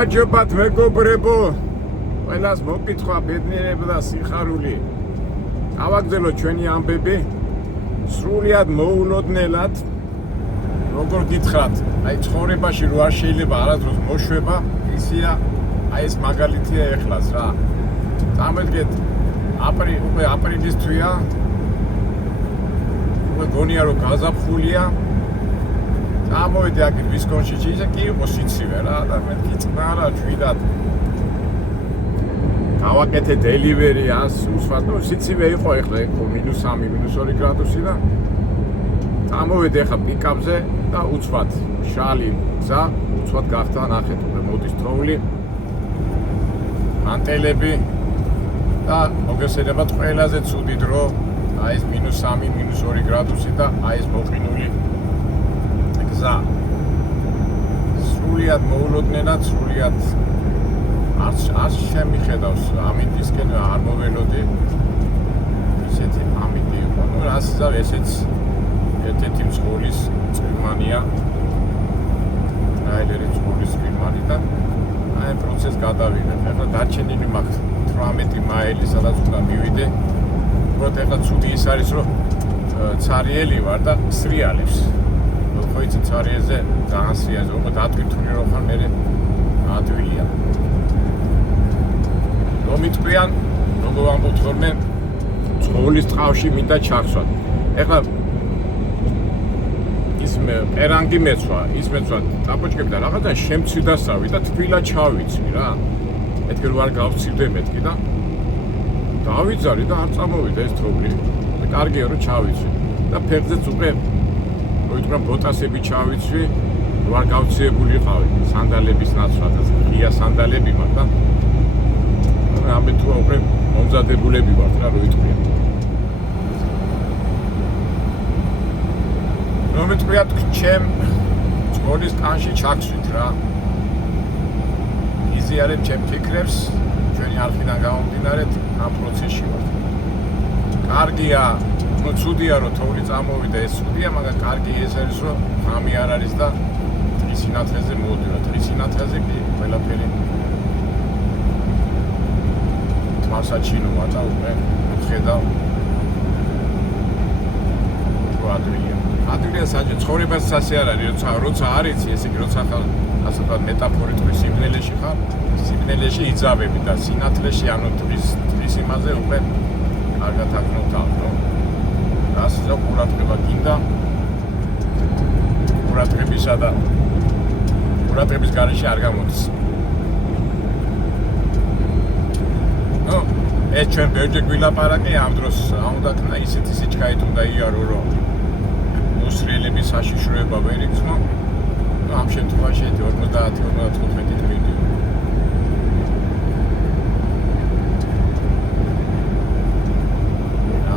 გამარჯობათ მეგობრებო, ყველას მოკითხვა ბედნიერება და სიხარული. გავაგრძელოთ ჩვენი ამბები, სრულიად მოულოდნელად. როგორ გითხრათ, აი ცხოვრებაში რო არ შეიძლება არასდროს მოშვება, ისია აი ეს მაგალითია ეხლაც რა. წამოდგეთ უკვე აპრილის თვეა. უკვე გონია რომ გაზაფხულია. ამოვედი აქ ვისკონში ისე კი იყო სიცივე რა და მეთქი წნარა ჯვიდად გავაკეთე დელივერი 100 უსვათ ნუ სიცივე იყო ეხლა იყო -3 -2 გრადუსი და ამოვედი ახლა პიკაპზე და უცბად შალი გზა უცბად გახდა ნახეთ უკვე მოდის თოვლი მანტელები და მოგესალმებათ ყველაზე ცუდი დრო აი ეს -3 -2 გრადუსი და აი ეს მოყინული სრულიად მოულოდნელად, სრულიად არც შემიხედავს ამინდისკენ არ მოველოდი ისეთი ამინდი იყო, ნუ რასიზავ ესეც ერთ-ერთი მძღოლის წვიმანია რაილერი მძღოლის წვიმანი და აი პროცესს გადავიღებ, ახლა დარჩენილი მაქვს 18 მაილი სადაც უნდა მივიდე უბრალოდ ახლა ცუდი ის არის რომ ცარიელი ვარ და სრიალებს ხოიცი ცარიეზე ძალიან სრიალზე უკვე დატვირთული რომ ხარ მე ადვილია რომიტყვიან როგორ ამბობთ ხოლმე წყოლის წყავში მინდა ჩახსვათ ეხლა ის პერანგი მეცვა ის მეცვა დაპოჭკები და რაღაცა შემცირდასავი და თბილა ჩავიცი რა მეთქი რომ არ გავცირდე მეთქი და დავიძარი და არ წამოვიდა ეს თოვლი კარგია რომ ჩავიცი და ფეხზეც უკვე როიტყვა ბოტასები ჩავიცვი ვარ გავციებულიყავი სანდალების ნაცვლადაც ღია სანდალები მაქვს და ამით თუ უკვე მომზადებულები ვართ რა როიტყვია რომიტყვია ჩემ სკოლის კანში ჩაქსვით რა იზიარებ ჩემ ფიქრებს ჩვენი არხიდან გამომდინარეთ ამ პროცესში ვართ კარგია ну ცუდია რომ თოვლი წამოვიდა ეს ცუდია მაგრამ კარგი ეს არის რომ ამი არ არის და ისინათლეზე მოვდივართ ისინათლეზე კი ყველაფერი თვალსაჩინოა და უკვე ხედავ ადვილია საჯე ცხოვრებას ასე არ არის როცა არიცი ესე იგი როცა ხარ ასე ვთქვათ მეტაფორიკული სიმნელეში ხარ სიმნელეში იძავები და სინათლეში ანუ ტრის იმაზე უკვე კარგად აკნოთავ რომ ასეა ყურადღება გინდა ყურადღებისა და ყურადღების გარეშე არ გამოდის ნუ ეს ჩვენ ბერჯე გვილაპარაკე ამ დროს რა უნდა ქნა ისეთი სიჩქარით უნდა იარო რომ მოსრიელების საშიშროება ვერ იქნო ნუ ამ შემთხვევაში 50-55 ტრილიონი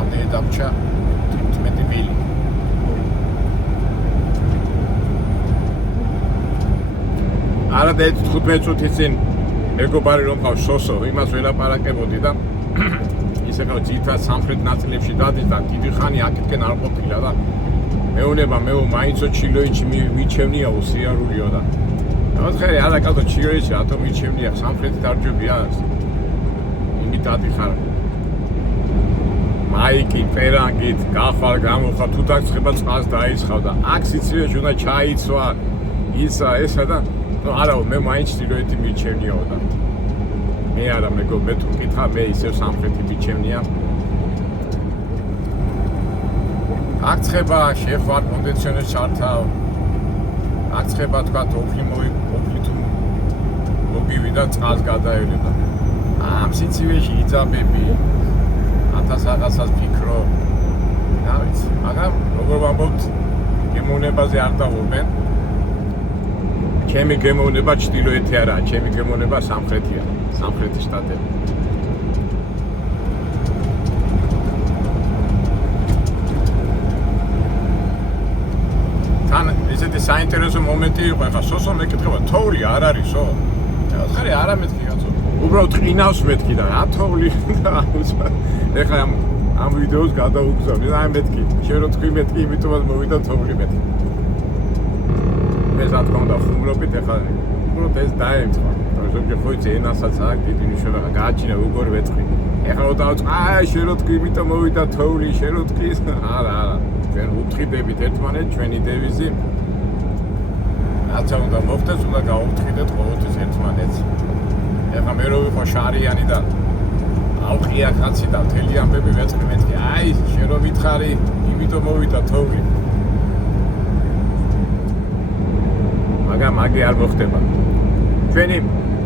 ამდენი დამჭა არა და 15 წუთი წინ მეგობარი რომ ყავს სოსო იმას ველაპარაკებოდი და ისე ხო ძირითადად სამხრეთ ნაწილებში დადის და დიდი ხანი აქეთკენ არ ყოფილა და მეუნება მაინცო ჩილოიჩი მიჩევნია უსიარულიო და რაღაცხერი არა კაცო ჩილოიჩი რატომ მიჩევნია სამხრეთი დარჯობია იმით ადიხარ მაიკი პერანგით გახვალ გამოხვალ თუ დაგცხება წყალს დაიცხავ და აქ სიცივეში უნდა ჩაიცვა ისა ესა და არა მე მაინც ჩრდილოეთი მიჩევნიაო და მე არა მე თუ მკითხა მე ისევ სამხრეთი მიჩევნია აქ ცხება შეხვარ კონდიციონერს ჩართავ აქ ცხება თქვა ოფლი თუ მოგივიდა წყალს გადაევლება ამ სიცივეში იძაბები 1000 რაღაცას ფიქრო რა ვიცი მაგრამ როგორ ვამბობთ გემოვნებაზე არ დავობენ ჩემი გემოვნება ჩრდილოეთი არაა, ჩემი გემოვნება სამხრეთია, სამხრეთი შტატები. თან ესეთი საინტერესო მომენტი იყო, ახლა სოსო მეკითხება, თოვლი არ არისო? ხარი არა მეთქი კაცო. უბრალოდ ყინავს მეთქი და რა თოვლი და ეხლა ამ ვიდეოს გადაუგზავნე და მეთქი. შენ რო თქვი მეთქი, იმიტომაც მოვიდა თოვლი მეთქი. მე რა თქმა უნდა ხუმრობით ეხლა უბრალოდ ეს დაემთხვა ზოგჯერ ხო იცი ენასაც აქვს დიდი მნიშვნელობა გააჩინა როგორ ვეთქვი ეხლა დავწყ შენ რო თქვი იმიტომ მოვიდა თოვლი შენ რო თქვი არა ჩვენ უთხრიდებით ერთმანეთს ჩვენი დევიზი რაც უნდა მოხდეს უნდა გავუფრთხილდეთ ყოველთვის ერთმანეთს ეხლა მე რო ვიყო შარიანი და ავყია კაცი და მთელი ამბები ვეთქვი მეთქი აი შენ რო მითხარი იმიტომ მოვიდა თოვლი მაგე არ მოხდება ჩვენი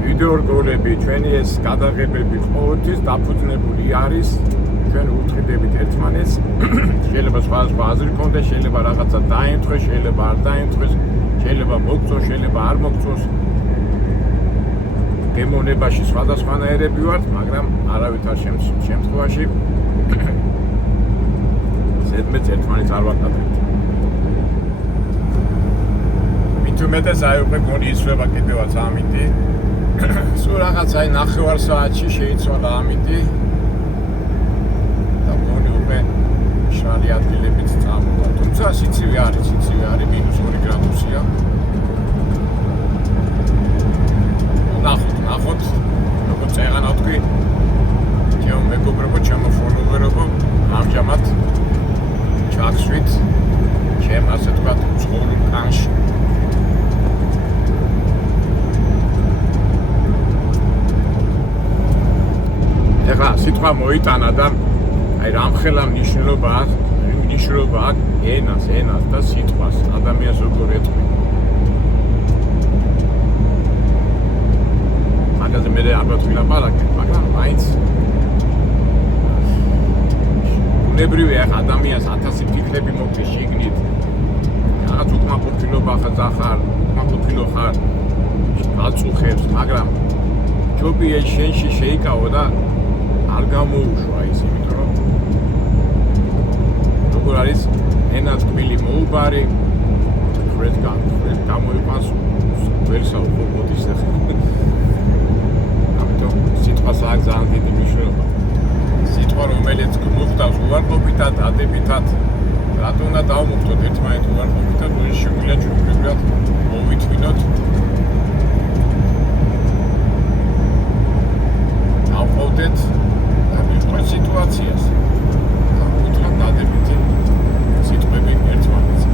ვიდეო რგოლები ჩვენი ეს გადაღებები ყოველთვის დაფუძნებული არის ჩვენ უთხრიდებით ერთმანეთს შეიძლება სხვა აზრი გქონდეს შეიძლება რაღაცა დაემთხეს შეიძლება არ დაემთხეს შეიძლება მოგწოს შეიძლება არ მოგწოს გემოვნებაში სხვადასხვანაირები ვართ მაგრამ არავითარ შემთხვევაში ზედმეტ ერთმანეთს არ ვაკადრებთ უმეტეს აი უკვე გონი ისვება კიდევაც ამინდი სულ რაღაც აი 9 საათში შეიცვალა ამინდი და გონი უკვე შალი ადგილებიც წამოვა თუმცა სიცივე არის -2 გრადუსია ნახოთ როგორც წეღანა თქვი ჩემო მეგობრებო ჩემო ფოლოვერებო ამჟამად ჩაქსვით ჩემ ასე ვთქვათ ცხოვრულ კანში ეხლა სიტყვა მოიტანა და აი რამხელა მნიშვნელობა აქვს ენას და სიტყვას ადამიანს როგორ ეთქვი მაგაზე მე არ ვთქვი ლაპარაკი მაგრამ მაინც უნებრივია ახლა ადამიანს 1000 ფიქრები მოგდის შიგნით რაღაც უკმაყოფილება ხარ გაწუხებს მაგრამ ჯობია შენში შეიკავო და არ გამოუშვა ის იმიტომ რომ როგორ არის ენა თქმილი მოუბარი ხრეთ გამოიყვანს ვერსაო მოდის ახლა ამიტომ სიტყვას აქვს ძალიან დიდი მნიშვნელობა სიტყვა რომელიც გმუხტავს უარყოფითად დადებითად რატო უნდა დავმუხტოთ ერთმანეთს უარყოფითად რომ შეგვიძლია ჩვენებრივად მოვითმინოთ ავყავდეთ სიტუაციას უთხრა დადებითი სიტყვები ერთმანეთს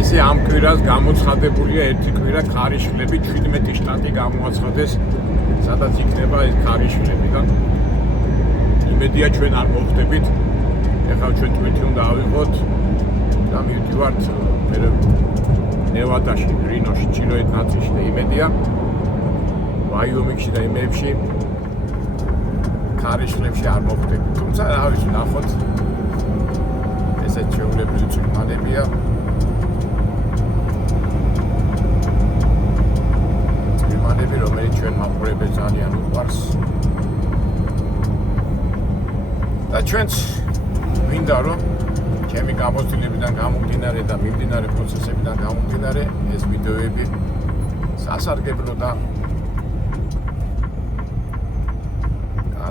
ისე ამ კვირას გამოცხადებულია ერთი კვირა ქარიშხლები 17 შტატი გამოაცხადეს სადაც იქნება ეს ქარიშხლები და იმედია ჩვენ არ მოხდებით ეხლა ჩვენ თვითონ უნდა ავიღოთ და მივდივართ მე ნევადაში რინოში ჩილოეთ ნაწილში და იმედია ვაიომინგში და იმებში ქარიშხლებში არ მოხდები თუმცა რა ვიცი ნახოთ ესეც შეუძლებელი წვიმანებია წვიმანები რომელიც ჩვენ მაყურებელს ძალიან უყვარს და ჩვენც მინდა რომ ჩემი გამოცდილებიდან გამომდინარე და მიმდინარე პროცესებიდან გამომდინარე ეს ვიდეოები სასარგებლო და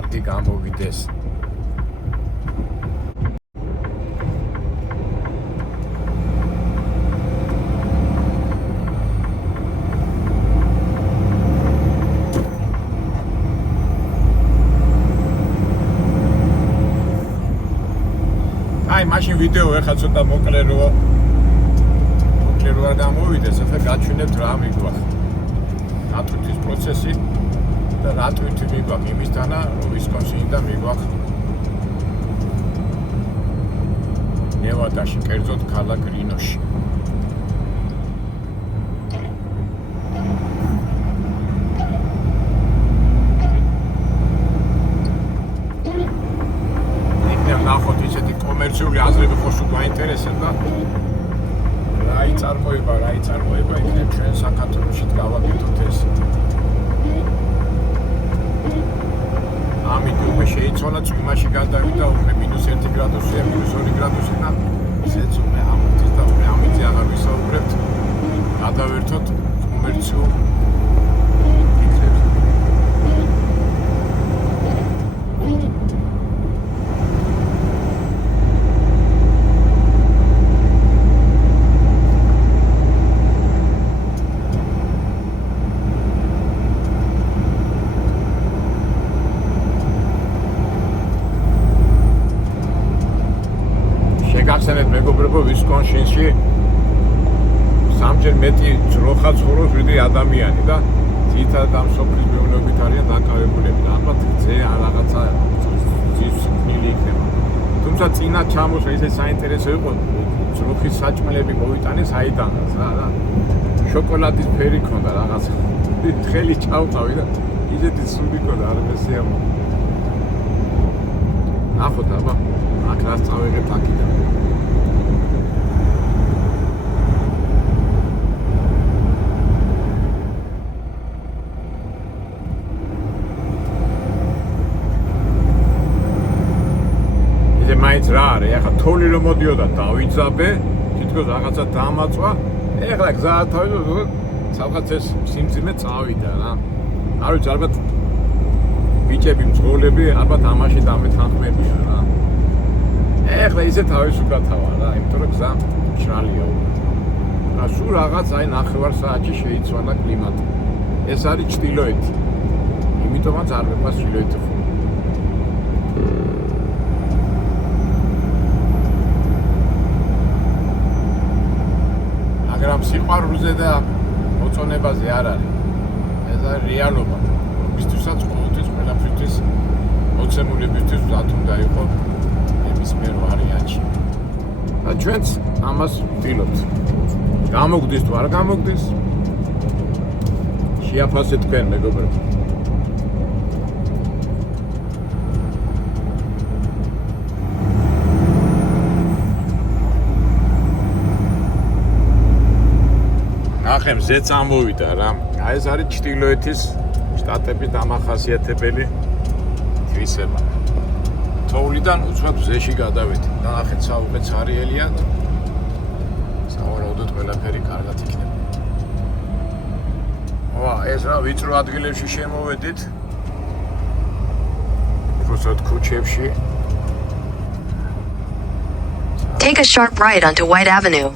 კარგი გამოვიდეს. აი მაშინ ვიდეო ეხლა ცოტა მოკლე რო არ გამოვიდეს, ახლა გაჩვენებთ რა მიგვაქვს. ატვირთვის პროცესი და რა ატვირთი მიგვაქვს იმისთანა, რომ ვისკონსინიდან მიგვაქვს ნევადაში, კერძოდ ქალაქ რინოში. ნახოთ ისეთი კომერციული აზრები ხო სულ გაინტერესებდა. რა იწარმოება იქნებ ჩვენ საქართველოში გავაკეთოთ ეს. ამიტომ უკვე შეიცვალა წვიმაში გადავიდა უკვე -1 გრადუსია, -2 გრადუსი და ესეც უკვე ამით და უკვე ამით აღარ ვისაუბრებთ. გადავერთოთ კომერციულ კონშენსში სამჯერ მეტი ძროხა ცხოვრობს ვიდრე ადამიანი და ძირითადად ამ სოფლის მეურნეობით არიან დაკავებულები და ალბათ ზე რაღაცა ძირფნილი იქნება. თუმცა წინა ჩამოსვა ისე საინტერესო იყო ძროხის საჭმელები მოვიტანეს აიდანაც რა შოკოლადის ფერი ქონდა რაღაც ხელი ჩავყავი და ისეთი სული ქონდა არ მესიამო. ნახოთ აბა აქ რას წავიღებთ აქიდან. მაინც რა არის, ახლა თოვლი რომ მოდიოდა დავიძაბე, თითქოს რაღაცა დამაწვა, ეხლა გზა თავი სადღაც ეს სიმძიმე წავიდა რა. არ ვიცი, ალბათ ბიჭები, მძღოლები, ალბათ ამაში დამეთანხმებია რა. ეხლა ისე თავის უკათავა რა, იმიტომ რომ გზა მშრალია. და სულ რაღაც აი 9 საათში შეიცვალა კლიმატი. ეს არის ჩრდილოეთი. იმიტომაც არ მეყვარს ჩრდილოეთი. მაგრამ სიყვარულზე და მოწონებაზე არ არის. ეს არის რეალობა. მისთვისაც ყოველთვის ყველაფრისთვის მოცემულებისთვის ათ უნდა იყო ნებისმიერ ვარიანტში. და ჩვენც ამას ვთილობთ. გამოგდის თუ არ გამოგდის? შეაფასეთ თქვენ მეგობრებო. ახლა მზე წამოვიდა რა. აი ეს არის ჩრდილოეთის შტატების დამახასიათებელი თვისება. თოვლიდან უცბად მზეში გადავედი. ნახეთ საუბე ცარიელია. სავარაუდოდ ყველაფერი კარგად იქნება. ვა, ეს რა ვიწრო ადგილებში შემოვედით. უბრალოდ ქუჩებში. Take a sharp right onto White Avenue.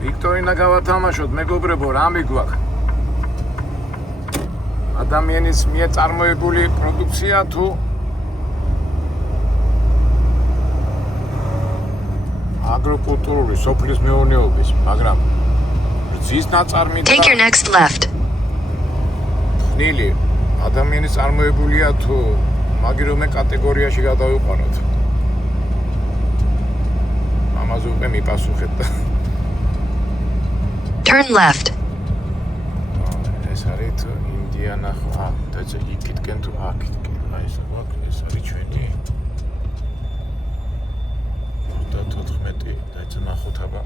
ვიქტორინა გავათამაშოთ მეგობრებო, რა მიგვაქვს? ადამიანის მიერ წარმოებული პროდუქცია თუ აგროკულტურული სოფლის მეურნეობის, მაგრამ რძის ნაწარმი და Take your next left. ხნილი ადამიანის წარმოებულია თუ მაგირომე კატეგორიაში გადავიყვანოთ. ამაზე უკვე მიპასუხეთ და Turn left. ეს არის თუ ინდიანა ხო და იქითკენ თუ აქითკენ. აი ეს ეს არის ჩვენი 34 და ეს ნახოთ აბა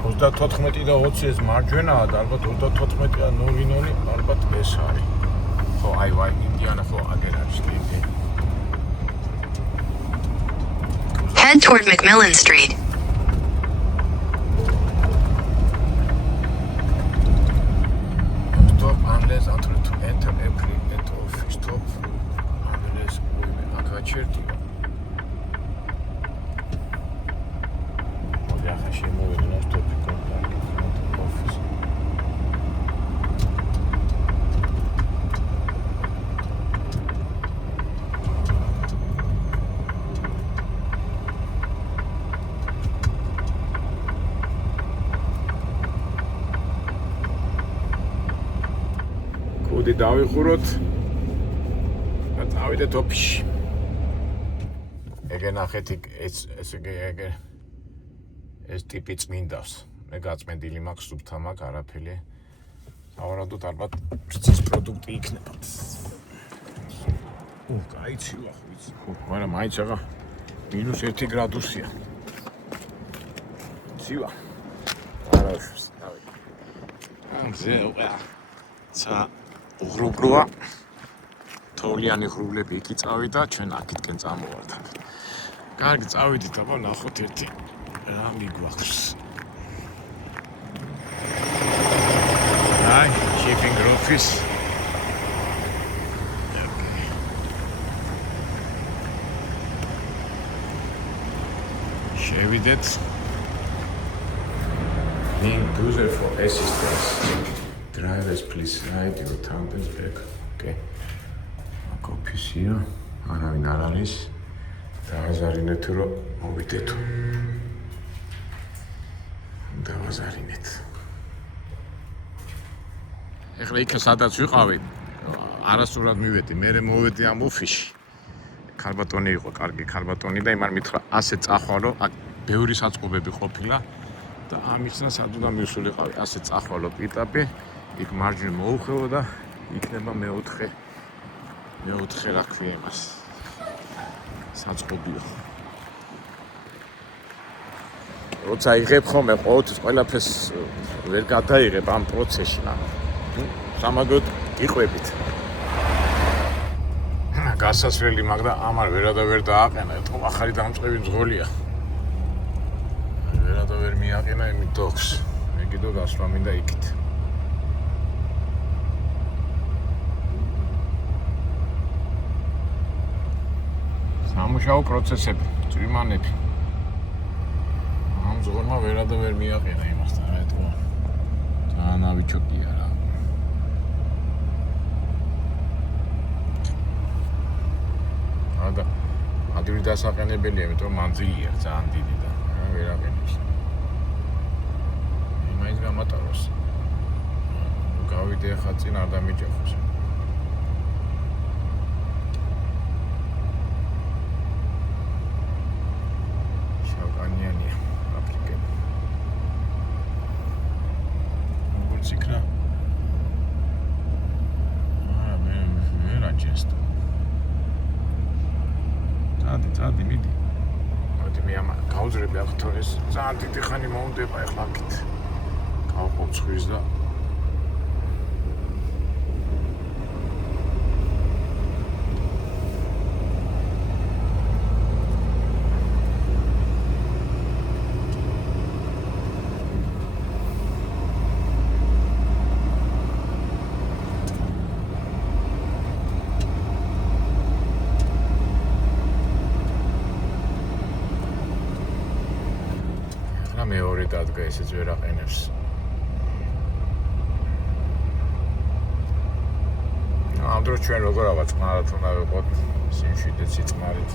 34 და 20 ეს მარჯვენაა და ალბათ 34 და 00 ალბათ ეს არის. ხო აი ვაი ინდიანა ხო აგერ არის სტეიტი. Head toward McMillan Street. Unless to enter every office stop unless აკაჩერტი მოდი ახლა შემოვედი სტოპი კონტაქტი office კოდი დავიხუროთ და წავიდეთ ოფისში. ეგე ნახეთ ეს ეგე ეს ტიპი წმინდავს. მე გაწმენდილი მაქვს სუფთა მაქვს არაფერი. სავარაუდოდ ალბათ რძის პროდუქტი იქნება. გაიცილა ხო იცი. ხო, მაგრამ მაინც აღა -1 გრადუსია. ცივა. არაფერს დავიდე. ამზე უყა. ცა უღრუბლოა თოვლიანი ღრუბლები იქ წავიდა, ჩვენ აქეთკენ წამოვართ. კარგი, წავიდით, აბა ნახოთ ერთი რა მიგვაქვს. აი, shipping office. შევიდეთ. Being user for assistance. Drivers, please ride your tampons back. Okay. Coffee-ია. არავინ არ არის. დავაზარინეთ რომ მოვიდეთ. დავაზარინეთ. ეხლა იქ სადაც ვიყავი, არასწორად მივედი, მე მოვედი ამ ოფისში. ქარბატონი იყო, კარგი ქარბატონი და იმან მითხრა, ასე წახვალო, აქ ბევრი საწყობები ყოფილა და ამისნა სად უნდა მივსულიყავი, ასე წახვალო პიტაპი, იქ მარჯვნივ მოუხევო და იქნება მეოთხე რა ქვია იმას. საწყობიო. როცა იღებ ხოლმე ყოველთვის ყველაფერს ვერ გადაიღებ ამ პროცესში, სამაგოდ იყვებით. გასასვლელი მაგდა ამარ ვერ დააყენა, ეთქო ახალი დამწყები მძღოლია. ვერ მიაყენა იმით დოქს. მე კიდო გასვლა მინდა იქით. სამუშაო პროცესები, წვიმანები. ამ ზღორმა ვერ მიაყენა იმასთან, რა ეთქო. ძალიან ავიჩოკია რა. და ადვილი დასაყენებელია, იმიტომ მანძილია ძალიან დიდი და ვერ აყენებს. იმაინც გამატაროს. გავიდე ხა წინ არ დამიჯახოს. შავკანიანია აფრიკელი. როგორც იქნა. მე ვერაჯესტო. წადი მიდი. მოდი მე ამ გავძრები აქ თორე ეს ძალიან დიდი ხანი მოუნდება ეხლა აქეთ. გავყო ცხვირს და მეორე დადგა ესეც ვერ აყენებს. ამ დროს ჩვენ როგორ ავარ წყნარად უნდა ვიყოთ სიმშვიდე სიწყნარით.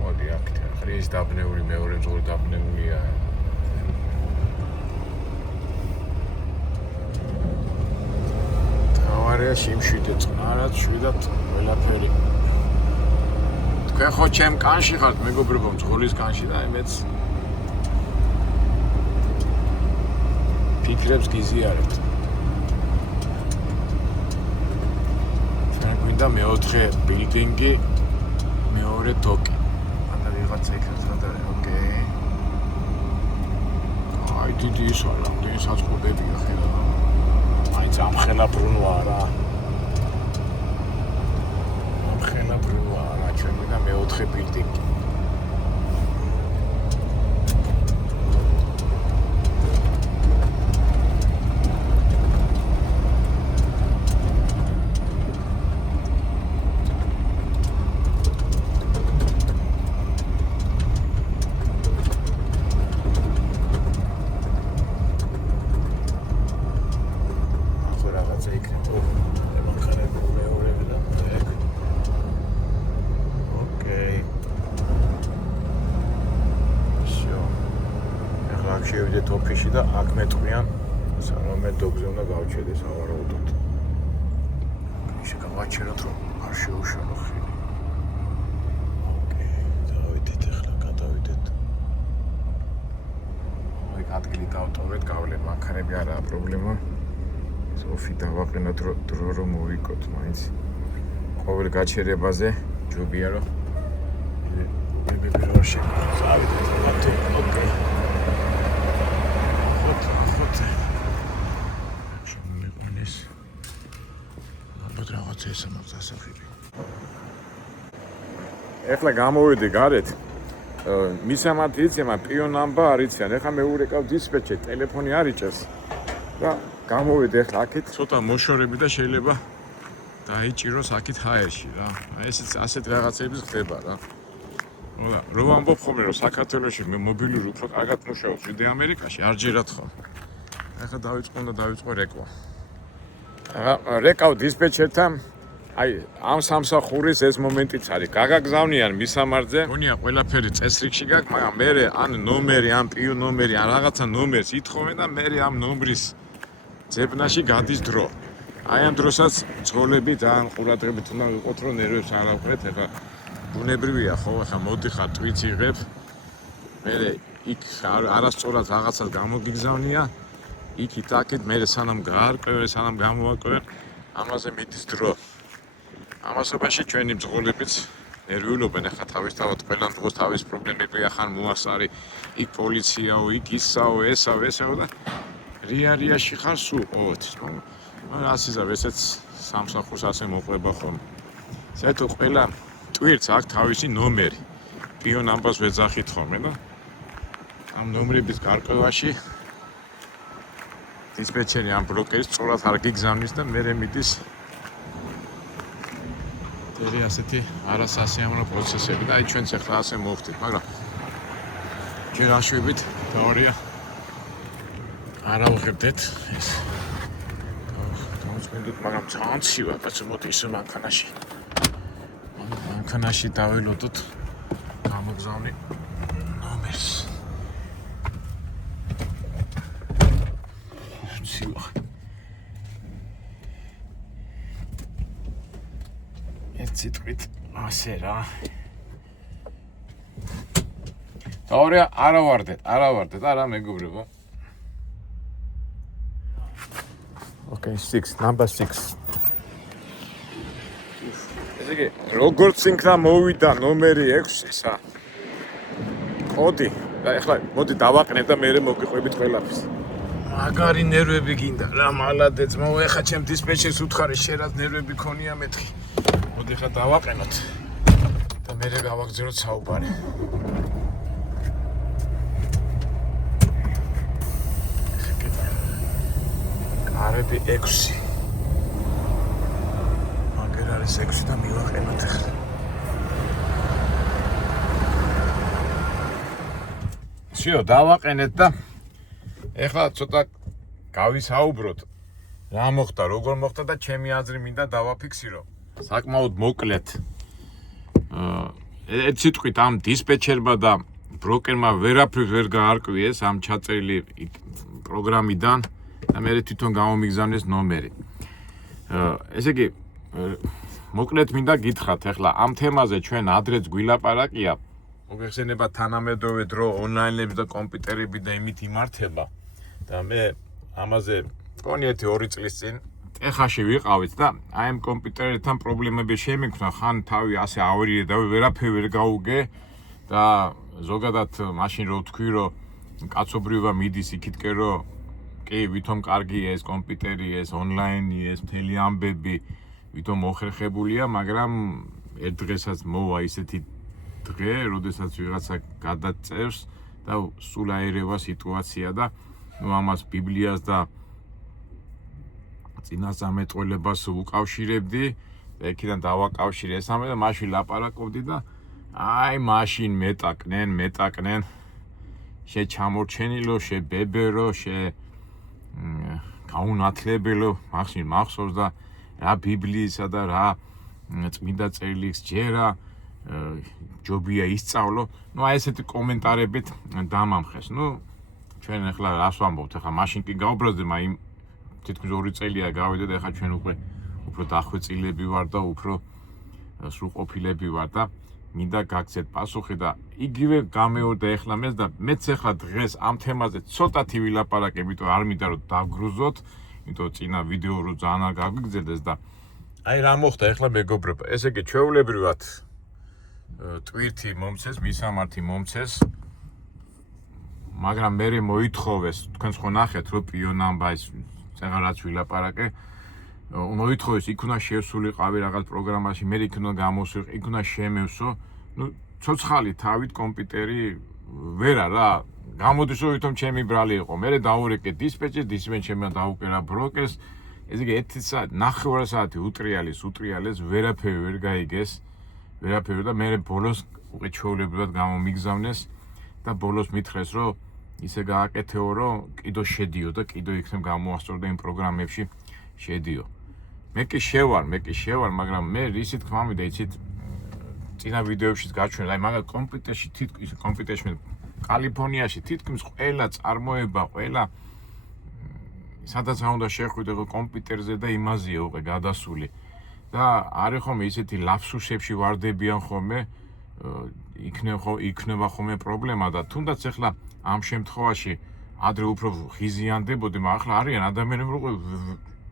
მოდი აქ ხრის დაბნეული მეორე მძღოლი დაბნეულია. თავარია სიმშვიდე წყნარად შვიდად ყველაფერი. თქვენ ხო ჩემ კანში ხართ მეგობრებო, მძღოლის კანში და მეც ფიქრებს გიზიარებთ. ჩვენ გვინდა მეოთხე ბილდინგი, მეორე დოკი. ანა ვიღაცა იქაც გადაა, ოკეი. აი დიდი ის არა, რამდენი საწყობებია ხელა. მაინც ამხელა ბრუნვაა რა. ამხელა ბრუნვაა რა, ჩვენ გვინდა მეოთხე ბილდინგი. შევიდეთ ოფისში და აქ მეტყვიან სანამ დოგზე უნდა გავჩერდე სავარაუდოდ. შეგავაჩეროთ რომ არ შეუშალო ხელი. ოკეი, დავიდეთ ახლა, გადავიდეთ. აი ადგილი დავტოვეთ, გავლებ, მანქანები არაა პრობლემა. ოფი დავაყენოთ დრო რომ მოვიკოთ მაინც. ყოველ გაჩერებაზე ჯობია რომ მე პირველ შევიდეთ, ოკეი. ეხლა გამოვედი გარეთ. მისამართი იციან, პიონ ნამბა არ იციან. ეხლა მე ურეკავ დისპეჩერ, ტელეფონი არ იჭერს. და გამოვედი ეხლა აქეთ. ცოტა მოშორები და შეიძლება დაიჭიროს აქეთ ჰაერში რა. ესეც ასეთ რაღაცები ხდება რა. ოდა რო ვამბობ ხოლმე რომ საქართველოში მობილური უფრო კარგად მუშაობს ვიდრე ამერიკაში არ ჯერათ ხო. ახლა დავიწყო რეკვა. რეკავ დისპეჩერთან აი ამ სამსახურის ეს მომენტიც არის. გაგაგზავნიან მისამართზე. გონია ყველაფერი წესრიგში გაქვს, მაგრამ მე ან ნომერი, ან პიუ ნომერი, ან რაღაცა ნომერს ითხოვენ და მე ამ ნომრის ძებნაში გადის დრო. აი ამ დროსაც ძღოლები ძალიან ყურადღებით უნდა ვიყოთ, რომ ნერვებს არ ავყრეთ. ახლა ბუნებრივია ხო, ახლა მოდიხარ ტვიც იღებ. მე იქ არასწორად რაღაცას გამოგიგზავნია. იქით აქეთ მე სანამ გაარკვევენ, სანამ გამოვაკვევენ, ამაზე მიდის დრო. ამასობაში ჩვენი ბრძოლებიც ნერვიულობენ ახლა თავისთავად ყველამ დღეს თავის პრობლემები ახან მოასარი იქ პოლიციაო იქ ისაო ესაო და რიარიაში ხარ სულ ყოველთვის მაგრამ ასიზარ ესეც სამსახურს ასე მოყვება ხოლმე საერთოდ ყველა ტვირთს აქვს თავისი ნომერი პიონ ამბას ვეძახით ხოლმე და ამ ნომრების გარკვევაში დისპეჩერი ამ ბროკერის სწორად არ გიგზავნის და მე მიდის ერი ასეთი არასასიამოვნო პროცესები და აი ჩვენც ახლა ასე მოვხდით, მაგრამ ჯერ აშვებით თეორია არ ავღებდეთ ეს. დავუწყდით, მაგრამ ძალიან ცივა, კაცო მოდი ისე მანქანაში დაველოდოთ გამოგზავნი ნომერს. ცივა. ციტყვით ასე რა. თეორია არ ავარდეთ, არა მეგობრებო. Okay, 6, number 6. ესე იგი, როგორც იქნა მოვიდა ნომერი 6-ისა. კოდი, და ეხლა მოდი დავაყნებ და მე მოგიყვებით ყველაფერს. მაგარი ნერვები გინდა რა, მალადეც მოვა ეხა ჩემ დისპეჩერს უთხარი შენ რაც ნერვები ქონია მეთქი. მოდი ხა დავაყენოთ და მე გავაგზავნოთ საუბარი. კარები 6. მაგერ არის 6 და მივაყენოთ ახლა. შიო დავაყენეთ და ეხლა ცოტა გავისაუბროთ რა მოხდა, როგორ მოხდა და ჩემი აზრი მინდა დავაფიქსირო. საკმაოდ მოკლედ. ერთ სიტყვით ამ დისპეჩერმა და ბროკერმა ვერაფერს ვერ გაარკვიეს ამ ჩაწერილი პროგრამიდან და მე თვითონ გამომიგზავნეს ნომერი. ესე იგი მოკლედ მინდა გითხრათ ახლა ამ თემაზე ჩვენ ადრეც გვილაპარაკია. მოგეხსენება თანამედროვე დრო ონლაინები და კომპიუტერები და იმით იმართება და მე ამაზე მგონი 2 წლის წინ ეხაში ვიყავით და აი ამ კომპიუტერთან პრობლემები შემიგქნა ხან თავი ასე ავერირე და ვერაფერი ვერ გაუგე და ზოგადად მაშინ რო ვთქვი რომ კაცობრიობა მიდის იქითკენ რომ კი ვითომ კარგია ეს კომპიუტერი ეს ონლაინი ეს მთელი ამბები ვითომ მოხერხებულია მაგრამ ერთ დღესაც მოვა ისეთი დღე როდესაც ვიღაცა გადაწევს და სულ აერევა სიტუაცია და ნუ ამას ბიბლიას და წინასწარმეტყველებას უკავშირებდი და იქიდან დავაკავშირე ესამე და მაშინ ლაპარაკობდი და აი მაშინ მეტაკნენ შე ჩამორჩენილო შე ბებერო შე გაუნათლებელო მაშინ მახსოვს და რა ბიბლიისა და რა წმინდა წერილს ჯერა ჯობია ისწავლო ნუ აი ესეთი კომენტარებით დამამხეს ნუ ჩვენ ახლა რას ვამბობთ ახლა მაშინ კი გაუბრაზდე მაგრამ თითქმის 2 წელია გავიდა და ახლა ჩვენ უფრო დახვეწილები ვარ და უფრო სრულყოფილები ვარ და მინდა გაგცეთ პასუხი და იგივე გამეორდა ახლა მეც და მეც ახლა დღეს ამ თემაზე ცოტათი ვილაპარაკე, იმიტომ არ მინდა რომ დავგრუზოთ, იმიტომ წინა ვიდეო რო ძალიან არ გაგვიგზელდეს და აი რა მოხდა ახლა მეგობრებო, ესე იგი ჩვეულებრივად ტვირთი მომცეს, მისამართი მომცეს, მაგრამ მე მოითხოვეს, თქვენს ხო ნახეთ რომ პიონამბა ის რაღაც ვილაპარაკე მოითხოვეს იქ უნდა შევსულიყავი რაღაც პროგრამაში, მე იქ უნდა გამოსვიყ, იქ უნდა შემევსო, ნუ ცოცხალი თავით კომპიუტერი ვერა რა, გამოდის რომ ვითომ ჩემი ბრალი იყო, მე დავურეკე დისპეჩერს, დისპეჩერმა დაუკერა ბროკერს, ესე იგი 1 საათი, 9 საათი უტრიალეს, ვერაფერი ვერ გაიგეს, ვერაფერი და მე ბოლოს უკვე ჩვეულებრივად გამომიგზავნეს და ბოლოს მითხრეს, რომ ისე გააკეთეო, რომ კიდო შედიო და კიდო იქნებ გამოასწორდა იმ პროგრამებში შედიო. მე კი შევარ, მაგრამ მე რისი თქმა მინდა, იცით, წინა ვიდეოებშიც გაჩვენე, აი მაგალითად კომპიუტერში თითქმის კომპიუტერში კალიფორნიაში თითქმის ყველა წარმოება, ყველა სადაც უნდა შეხვიდე კომპიუტერზე და იმაზეა უკვე გადასული. და არის ხოლმე ისეთი ლაფსუსებში ვარდებიან ხოლმე, იქნება ხოლმე პრობლემა და თუნდაც ახლა ამ შემთხვევაში ადრე უფრო ღიზიანდებოდი, მაგრამ ახლა არიან ადამიანები, რომ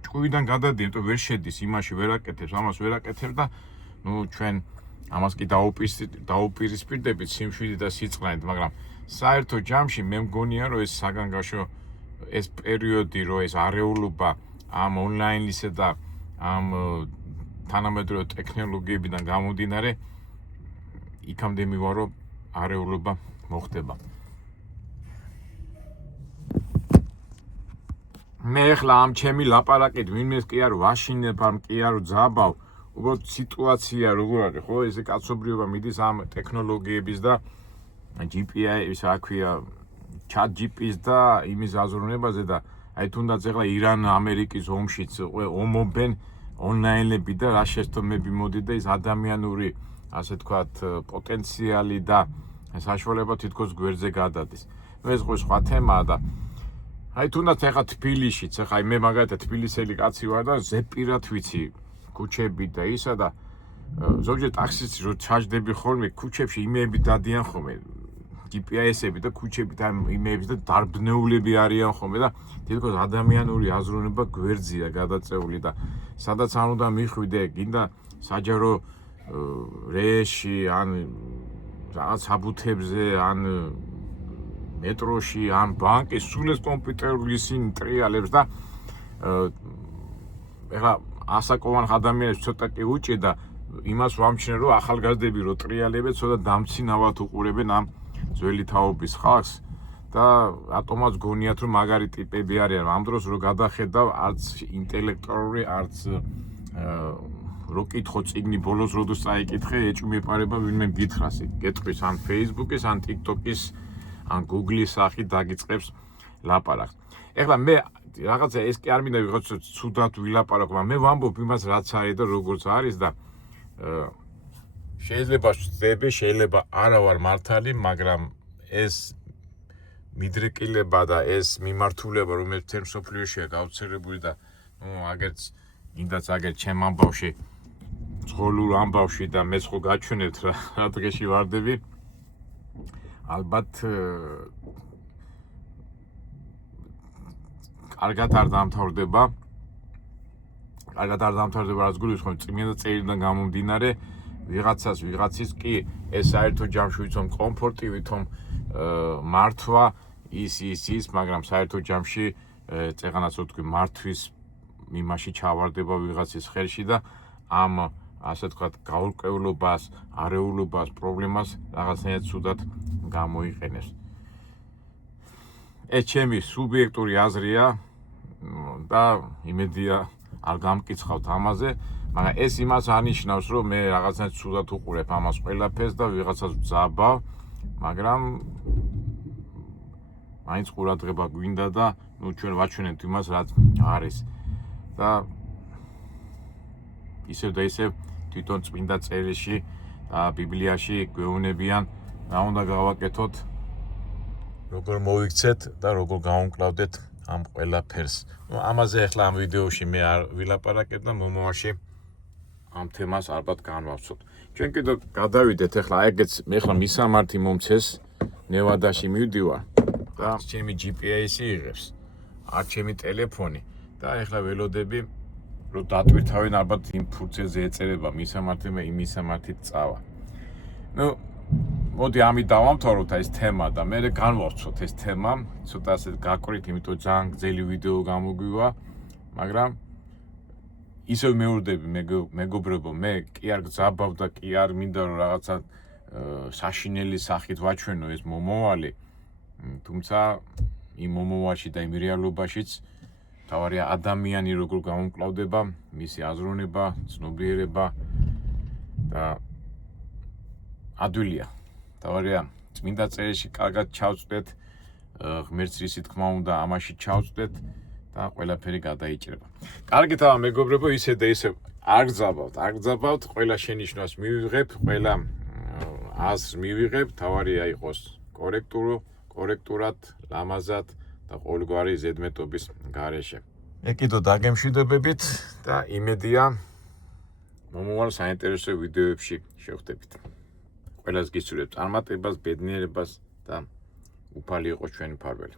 ჭკუიდან გადადიან, თუ ვერ შედის იმაში, ვერ აკეთებს, ამას ვერ აკეთებს და ჩვენ ამას კი დაუპირისპირდებით სიმშვიდე და სიწყნარით, მაგრამ საერთო ჯამში მე მგონია, რომ ეს საგანგაშო ეს პერიოდი, რომ ეს არეულობა ამ ონლაინისა და ამ თანამედროვე ტექნოლოგიებიდან გამომდინარე, იქამდე მივა, რომ არეულობა მოხდება. მე ახლა ამ ჩემი ლაპარაკით ვინმეს კი არ ვაშინებ, ამ კი არ ვძაბავ, უბრალოდ სიტუაცია როგორ არის, ხო, ესე კაცობრიობა მიდის ამ ტექნოლოგიების და GPS, აქვია ChatGPT-ის და იმის აზროვნებაზე და აი თუნდაც ახლა ირან-ამერიკის ომშიც ომობენ ონლაინები და რა შეცდომები მოდიდა ის ადამიანური, ასე თქვათ, პოტენციალი და საშუალება თითქოს გვერდზე გადადის. ეს ყო სხვა თემაა და აი თუნდაც ახლა თბილისშიც, ახლა მე მაგალითად თბილისელი კაცი ვარ და ზეპირად ვიცი ქუჩები და ისა და ზოგჯერ ტაქსისტი რო ჩაჯდები ხოლმე ქუჩებში იმეები დადიან ხოლმე GPS-ები და ქუჩები და იმეები და დარბნეულები არიან ხოლმე და თითქოს ადამიანური აზროვნება გვერდზეა გადაწეული და სადაც არ უნდა მიხვიდე, გინდა საჯარო რეში ან რაღაც საბუთებზე ან მეტროში ან ბანკის სულ ეს კომპიუტერული ისინი ტრიალებს და ეხლა ასაკოვან ადამიანებს ცოტა კი უჭირდა იმას ვამჩნევ, რომ ახალგაზრდები რო ტრიალებენ, ცოტა დამცინავად უყურებენ ამ ძველი თაობის ხალხს და რატომაც გონიათ, რომ მაგარი ტიპები არიან. ამ დროს რო გადახედავ, არც ინტელექტუალური, არც რო კითხო წიგნი ბოლოს როდოს წაიკითხე, ეჭვმეპარება ვინმე მგითხრას, გეტყვის ან Facebook-ის, ან TikTok-ის, ან Google-ის სახით დაგიწყებს ლაპარაკს. ეხლა მე რაღაცა ეს კი არ მინდა ვიღაცა ცუდად ვილაპარაკო, მაგრამ მე ვამბობ იმას, რაც არის და როგორც არის და შეიძლება ვწდები, შეიძლება არა ვარ მართალი, მაგრამ ეს მიდრეკილება და ეს მიმართულება, რომელიც თემ სოფლიოშია გავრცელებული და აგერც ინდაც აგერ ჩემ ამბავში, ცხოველურ ამბავში და მეც ხო გაჩვენებთ რა დღეში ვარდები. ალბათ კარგად არ დამთავრდება, რაც გულისხმობს ხოლმე წმინდა წერილიდან გამომდინარე, ვიღაცის კი ეს საერთო ჯამში ვიცომ კომფორტი, ვითომ მართვა ის, მაგრამ საერთო ჯამში წეღანაც ვთქვი მართვის მიმაში ჩავარდება ვიღაცის ხელში და ამ ასე ვთქვათ გაურკვევლობას, არეულობას, პრობლემას რაღაცნაირად ცუდად გამოიყენებს. ეს ჩემი სუბიექტური აზრია და იმედია არ გამკიცხავთ ამაზე, მაგრამ ეს იმას ანიშნავს, რომ მე რაღაცნაირად ცუდად უყურებ ამას ყველაფერს და ვიღაცას ვძაბავ, მაგრამ მაინც ყურადღება გვინდა და ჩვენ ვაჩვენებთ იმას, რაც არის. და ისევ და ისევ თვითონ წმინდა წერილში და ბიბლიაში გვეუბნებიან, რა უნდა გავაკეთოთ, როგორ მოიქცეთ და როგორ გავუმკლავდეთ ამ ყველაფერს. ამაზე ახლა ამ ვიდეოში მე არ ვილაპარაკებ და მომავალში ამ თემას ალბათ განვავსოთ. ჩვენ კიდევ გადავიდეთ ახლა ეგეც მე ახლა მისამართი მომცეს ნევადაში მივდივარ და ჩემი GPS-ი იღებს, არ ჩემი ტელეფონი და ახლა ველოდები რომ დატვირთავენ ალბათ იმ ფურცელზე ეწერება მისამართი, მე იმ მისამართით წავა. მოდი ამით დავამთავროთ ეს თემა და მე განვავსოთ ეს თემა, ცოტა ასე გაკვირით, იმიტომ ძალიან გრძელი ვიდეო გამოგვივა, მაგრამ ისევ მეურდები მეგობრებო, მე კი არ გძაბავ და კი არ მინდა რომ რაღაცა საშინელი სახით ვაჩვენო ეს მომავალი, თუმცა იმ მომავალში და იმ რეალობაშიც თავარია ადამიანი როგორ გამომკლავდება, მისი აზროვნება, ცნობიერება და ადვილია. თავარია წმინდა წერილში კარგად ჩავწვდეთ, ღმერთს რისი თქმა უნდა ამაში ჩავწვდეთ და ყველაფერი გადაიჭრება. კარგით ახლა მეგობრებო, ისე და ისე არ გძაბავთ, ყველა შენიშვნას მივიღებ, ყველა აზრს მივიღებ, თავარია იყოს კორექტურად, ლამაზად და ყოველგვარი ზედმეტობის გარეშე. ეკიდო დაგემშვიდობებით და იმედია მომავალ საინტერესო ვიდეოებში შევხვდებით. ყველას გისურვებთ წარმატებას, ბედნიერებას და უფალი იყოს ჩვენი ფარველი.